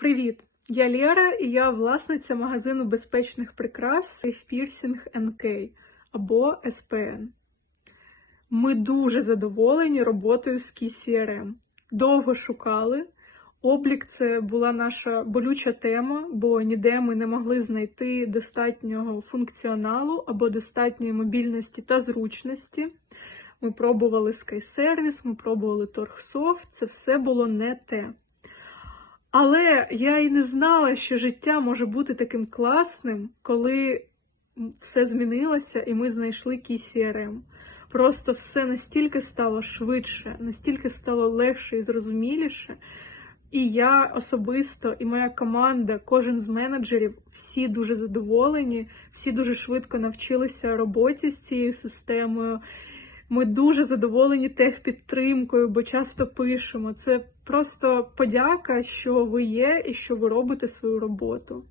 Привіт! Я Лєра і я власниця магазину безпечних прикрас Safe Piercing NK або SPN. Ми дуже задоволені роботою з KCRM. Довго шукали. Облік це була наша болюча тема, бо ніде ми не могли знайти достатнього функціоналу або достатньої мобільності та зручності. Ми пробували SkyService, ми пробували Торгсофт, це все було не те. Але я і не знала, що життя може бути таким класним, коли все змінилося і ми знайшли KCRM. Просто все настільки стало швидше, настільки стало легше і зрозуміліше. І я особисто, і моя команда, кожен з менеджерів, всі дуже задоволені, всі дуже швидко навчилися роботі з цією системою. Ми дуже задоволені техпідтримкою, бо часто пишемо. Це просто подяка, що ви є і що ви робите свою роботу.